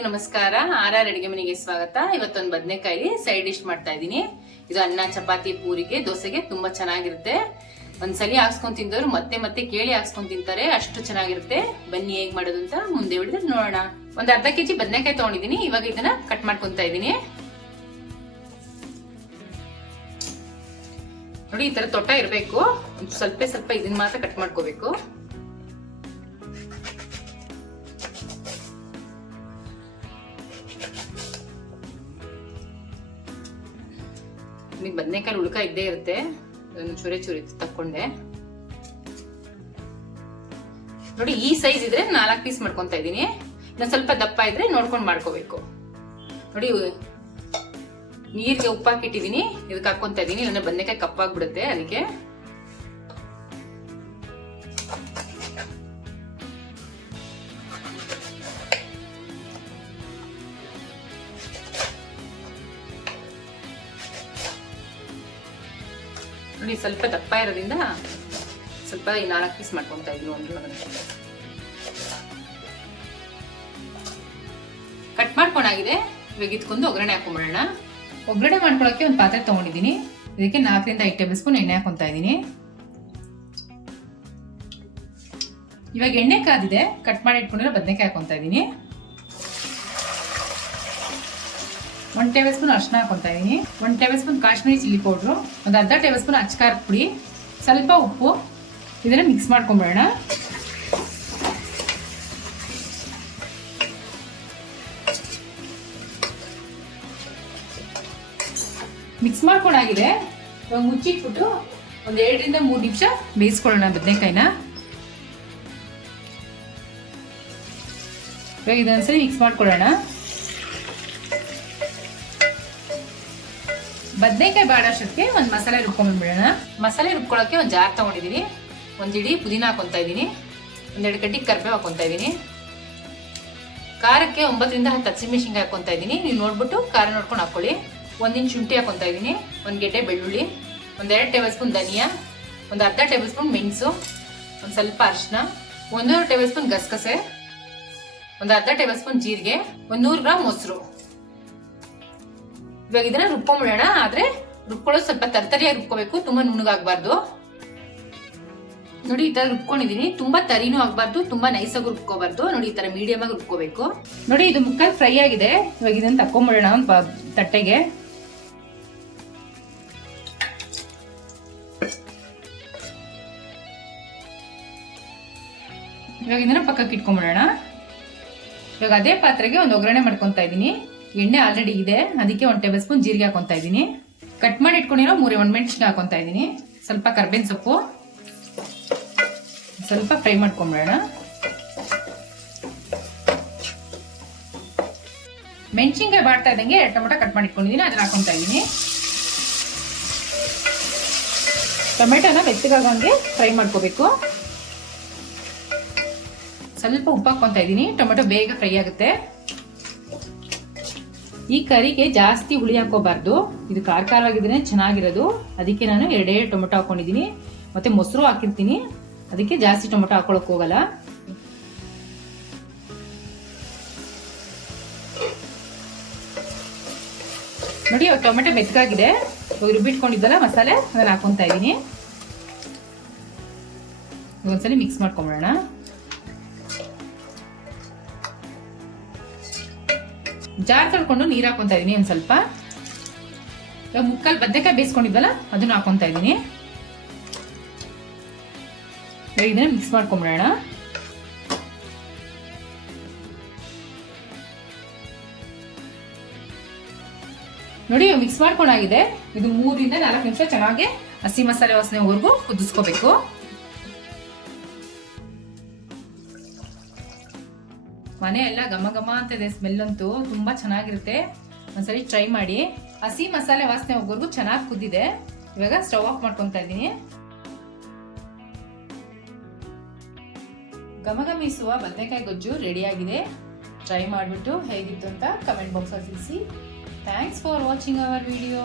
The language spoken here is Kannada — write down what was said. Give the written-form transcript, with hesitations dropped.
ಎಲ್ಲರಿಗೂ ನಮಸ್ಕಾರ. ಆರ್ ಅಡಿಗೆ ಮನೆಗೆ ಸ್ವಾಗತ. ಇವತ್ತೊಂದು ಬದನೆಕಾಯಿ ಸೈಡ್ ಡಿಶ್ ಮಾಡ್ತಾ ಇದ್ದೀನಿ. ಇದು ಅನ್ನ, ಚಪಾತಿ, ಪೂರಿಗೆ, ದೋಸೆಗೆ ತುಂಬಾ ಚೆನ್ನಾಗಿರುತ್ತೆ. ಒಂದ್ಸಲಿ ಹಾಕ್ಸ್ಕೊಂಡ್ ತಿಂದವರು ಮತ್ತೆ ಮತ್ತೆ ಕೇಳಿ ಹಾಕ್ಸ್ಕೊಂಡ್ ತಿಂತಾರೆ, ಅಷ್ಟು ಚೆನ್ನಾಗಿರುತ್ತೆ. ಬನ್ನಿ ಹೇಗ್ ಮಾಡೋದು ಅಂತ ಮುಂದೆ ವಿಡಿಯೋದಲ್ಲಿ ನೋಡೋಣ. ಒಂದ್ ಅರ್ಧ ಕೆಜಿ ಬದನೆಕಾಯಿ ತಗೊಂಡಿದ್ದೀನಿ. ಇವಾಗ ಇದನ್ನ ಕಟ್ ಮಾಡ್ಕೊಂತ ಇದ್ದೀನಿ. ನೋಡಿ, ಈ ತರ ತೊಟ್ಟ ಇರ್ಬೇಕು. ಸ್ವಲ್ಪ ಸ್ವಲ್ಪ ಇದನ್ನ ಮಾತ್ರ ಕಟ್ ಮಾಡ್ಕೋಬೇಕು. ಬದನೆಕಾಯಿ ಉಳ್ಕ ಇದ್ದೇ ಇರುತ್ತೆ. ಅದನ್ನು ಚೂರೆ ಚೂರಿ ತಕ್ಕೊಂಡೆ. ನೋಡಿ, ಈ ಸೈಜ್ ಇದ್ರೆ 4 ಪೀಸ್ ಮಾಡ್ಕೊಂತ ಇದ್ದೀನಿ. ಇನ್ನೊಂದ್ ಸ್ವಲ್ಪ ದಪ್ಪ ಇದ್ರೆ ನೋಡ್ಕೊಂಡು ಮಾಡ್ಕೋಬೇಕು. ನೋಡಿ, ನೀರ್ಗೆ ಉಪ್ಪು ಹಾಕಿಟ್ಟಿದೀನಿ. ಇದಕ್ಕೆ ಹಾಕೊಂತ ಇದೀನಿ, ಇಲ್ಲಾಂದ್ರೆ ಬದನೆಕಾಯಿ ಕಪ್ಪಾಗ್ಬಿಡುತ್ತೆ. ಅದಕ್ಕೆ ನೋಡಿ, ಸ್ವಲ್ಪ ದಪ್ಪ ಇರೋದ್ರಿಂದ ಸ್ವಲ್ಪ 4 ಪೀಸ್ ಮಾಡ್ಕೊಂತ ಇದ್ದೀನಿ. ಕಟ್ ಮಾಡ್ಕೊಂಡಾಗಿದೆ. ಇವಾಗ ಇದ್ಕೊಂಡು ಒಗ್ಗರಣೆ ಹಾಕೊಂಡ್ಬಿಡೋಣ. ಒಗ್ಗರಣೆ ಮಾಡ್ಕೊಳಕ್ಕೆ ಒಂದು ಪಾತ್ರೆ ತಗೊಂಡಿದ್ದೀನಿ. ಇದಕ್ಕೆ 4 ರಿಂದ 5 ಟೇಬಲ್ ಸ್ಪೂನ್ ಎಣ್ಣೆ ಹಾಕೊಂತ ಇದ್ದೀನಿ. ಇವಾಗ ಎಣ್ಣೆ ಕಾದಿದೆ. ಕಟ್ ಮಾಡಿ ಇಟ್ಕೊಂಡಿರೋ ಬದನೆಕಾಯಿ ಹಾಕೊಂತ ಇದ್ದೀನಿ. 1 ಟೇಬಲ್ ಸ್ಪೂನ್ ಅರಿಶಿನ ಹಾಕೊಂತ ಇದ್ದೀನಿ. 1 table spoon Kashmiri chilli powder, ಒಂದು ಅರ್ಧ ಟೇಬಲ್ ಸ್ಪೂನ್ ಅಚ್ಕಾರದ ಪುಡಿ, ಸ್ವಲ್ಪ ಉಪ್ಪು. ಇದನ್ನ ಮಿಕ್ಸ್ ಮಾಡ್ಕೊಂಡ್ಬಿಡೋಣ. ಮಿಕ್ಸ್ ಮಾಡ್ಕೊಂಡಾಗಿದೆ. ಇವಾಗ ಮುಚ್ಚಿಟ್ಬಿಟ್ಟು ಒಂದು 2 ರಿಂದ 3 ನಿಮಿಷ ಬೇಯಿಸ್ಕೊಳ್ಳೋಣ ಬದನೆಕಾಯಿನ. ಇವಾಗ ಇದೊಂದ್ಸರಿ ಮಿಕ್ಸ್ ಮಾಡ್ಕೊಳ್ಳೋಣ. ಬದನೆಕಾಯಿ ಬಾಡೋಷ್ಟಕ್ಕೆ ಒಂದು ಮಸಾಲೆ ರುಬ್ಕೊಂಡ್ಬಿಡೋಣ. ಮಸಾಲೆ ರುಬ್ಕೊಳ್ಳೋಕೆ ಒಂದು ಜಾರ್ ತಗೊಂಡಿದ್ದೀನಿ. ಒಂದು ಇಡೀ ಪುದೀನ ಹಾಕೊಂತ ಇದ್ದೀನಿ. 1-2 ಕಡ್ಡಿ ಕರಿಬೇವು ಹಾಕೊಂತ ಇದ್ದೀನಿ. ಖಾರಕ್ಕೆ 9 ರಿಂದ 10 ಹಸಿಮೆಣಸಿನಕಾಯಿ ಹಾಕೊಂತ ಇದ್ದೀನಿ. ನೀವು ನೋಡ್ಬಿಟ್ಟು ಖಾರ ನೋಡ್ಕೊಂಡು ಹಾಕೊಳ್ಳಿ. 1 ಇಂಚ್ ಶುಂಠಿ ಹಾಕೊಂತ ಇದ್ದೀನಿ. 1 ಗೆಡ್ಡೆ ಬೆಳ್ಳುಳ್ಳಿ, 1-2 ಟೇಬಲ್ ಸ್ಪೂನ್ ಧನಿಯಾ, ಒಂದು ಅರ್ಧ ಟೇಬಲ್ ಸ್ಪೂನ್ ಮೆಣಸು, ಒಂದು ಸ್ವಲ್ಪ ಅರಿಶಿನ, 1 ಟೇಬಲ್ ಸ್ಪೂನ್ ಗಸಗಸೆ, ಒಂದು ಅರ್ಧ ಟೇಬಲ್ ಸ್ಪೂನ್ ಜೀರಿಗೆ, 100 ಗ್ರಾಮ್ ಮೊಸರು. ಇವಾಗ ಇದನ್ನ ರುಬ್ಕೊಂಡ್ಬಿಡೋಣ. ಆದ್ರೆ ರುಬ್ಕೊಳ್ಳೋದು ಸ್ವಲ್ಪ ತರ್ತರಿಯಾಗಿ ರುಬ್ಕೋಬೇಕು, ತುಂಬಾ ನುಣ್ಣಗಾಗಬಾರ್ದು. ನೋಡಿ, ಈ ತರ ರುಬ್ಕೊಂಡಿದೀನಿ. ತುಂಬಾ ತರಿನೂ ಆಗ್ಬಾರ್ದು, ತುಂಬಾ ನೈಸಾಗಿ ರುಬ್ಕೋಬಾರ್ದು. ನೋಡಿ, ಈ ತರ ಮೀಡಿಯಂ ಆಗಿ ರುಬ್ಕೋಬೇಕು. ನೋಡಿ, ಇದು ಮುಕ್ಕಾಲು ಫ್ರೈ ಆಗಿದೆ. ಇವಾಗ ಇದನ್ನ ತಕೊಂಡ್ಬಿಡೋಣ ಒಂದು ತಟ್ಟೆಗೆ. ಇವಾಗ ಇದನ್ನ ಪಕ್ಕಕ್ಕೆ ಇಟ್ಕೊಂಡ್ಬಿಡೋಣ. ಇವಾಗ ಅದೇ ಪಾತ್ರೆಗೆ ಒಂದು ಒಗ್ಗರಣೆ ಮಾಡ್ಕೊಂತ ಇದ್ದೀನಿ. ಎಣ್ಣೆ ಆಲ್ರೆಡಿ ಇದೆ, ಅದಕ್ಕೆ 1 ಟೇಬಲ್ ಸ್ಪೂನ್ ಜೀರಿಗೆ ಹಾಕೊಂತ ಇದ್ದೀನಿ. ಕಟ್ ಮಾಡಿ ಇಟ್ಕೊಂಡಿರೋ 3 ಒಣಮೆಣಸಿನ ಹಾಕೊಂತ ಇದ್ದೀನಿ. ಸ್ವಲ್ಪ ಕರ್ಬೇವಿನ ಸೊಪ್ಪು, ಸ್ವಲ್ಪ ಫ್ರೈ ಮಾಡ್ಕೊಂಡ್ಬಿಡೋಣ. ಮೆಣಸಿನ್ಕಾಯಿ ಬಾಡ್ತಾ ಇದ್ದಂಗೆ 2 ಟೊಮೆಟೊ ಕಟ್ ಮಾಡಿ ಇಟ್ಕೊಂಡಿದ್ದೀನಿ, ಅದನ್ನ ಹಾಕೊಂತ ಇದ್ದೀನಿ. ಟೊಮೆಟೊನ ಮೆತ್ತಗಾಗಂಗೆ ಫ್ರೈ ಮಾಡ್ಕೋಬೇಕು. ಸ್ವಲ್ಪ ಉಪ್ಪು ಹಾಕೊಂತ ಇದ್ದೀನಿ. ಟೊಮೆಟೊ ಬೇಗ ಫ್ರೈ ಆಗುತ್ತೆ. ಈ ಕರಿಗೆ ಜಾಸ್ತಿ ಹುಳಿ ಹಾಕೋಬಾರ್ದು, ಇದು ಖಾರವಾಗಿದ್ರೆ ಚೆನ್ನಾಗಿರೋದು. ಅದಕ್ಕೆ ನಾನು 2 ಟೊಮೆಟೊ ಹಾಕೊಂಡಿದ್ದೀನಿ. ಮತ್ತೆ ಮೊಸರು ಹಾಕಿರ್ತೀನಿ, ಅದಕ್ಕೆ ಜಾಸ್ತಿ ಟೊಮೆಟೊ ಹಾಕೊಳಕ್ ಹೋಗಲ್ಲ. ನೋಡಿ, ಇವಾಗ ಟೊಮೆಟೊ ಮೆತ್ತಗಾಗಿದೆ. ರುಬ್ಬಿಟ್ಕೊಂಡಿದ್ದಲ್ಲ ಮಸಾಲೆ, ಅದನ್ನ ಹಾಕೊಂತ ಇದ್ದೀನಿ. ಒಂದ್ಸಲಿ ಮಿಕ್ಸ್ ಮಾಡ್ಕೊಂಬಿಡೋಣ. ಜಾರ್ ತೊಳ್ಕೊಂಡು ನೀರು ಹಾಕೊಂತ ಇದೀನಿ ಒಂದ್ ಸ್ವಲ್ಪ. ಇವಾಗ ಮುಕ್ಕಾಲು ಬದನೆಕಾಯಿ ಬೇಯಿಸ್ಕೊಂಡಿದ್ವಲ್ಲ ಅದನ್ನ ಹಾಕೊಂತ ಇದೀನಿ. ಇದನ್ನ ಮಿಕ್ಸ್ ಮಾಡ್ಕೊಂಬಿಡೋಣ. ನೋಡಿ, ಮಿಕ್ಸ್ ಮಾಡ್ಕೊಂಡಾಗಿದೆ. ಇದು 3 ರಿಂದ 4 ನಿಮಿಷ ಚೆನ್ನಾಗಿ ಹಸಿ ಮಸಾಲೆ ವಾಸನೆವರೆಗೂ ಕುದಿಸ್ಕೋಬೇಕು. ಮನೆ ಎಲ್ಲ ಘಮ ಘಮ ಅಂತ ಇದೆ. ಸ್ಮೆಲ್ ಅಂತೂ ತುಂಬಾ ಚೆನ್ನಾಗಿರುತ್ತೆ. ಒಂದ್ಸರಿ ಟ್ರೈ ಮಾಡಿ. ಹಸಿ ಮಸಾಲೆ ವಾಸನೆ ಹೋಗೋರ್ಗು ಚೆನ್ನಾಗಿ ಕುದ್ದಿದೆ. ಇವಾಗ ಸ್ಟವ್ ಆಫ್ ಮಾಡ್ಕೊಂತ ಇದ್ದೀನಿ. ಘಮಘಮಿಸುವ ಬದನೆಕಾಯಿ ಗೊಜ್ಜು ರೆಡಿ ಆಗಿದೆ. ಟ್ರೈ ಮಾಡಿಬಿಟ್ಟು ಹೇಗಿತ್ತು ಅಂತ ಕಮೆಂಟ್ ಬಾಕ್ಸ್ ಅಲ್ಲಿ ತಿಳಿಸಿ. Thanks for watching our video.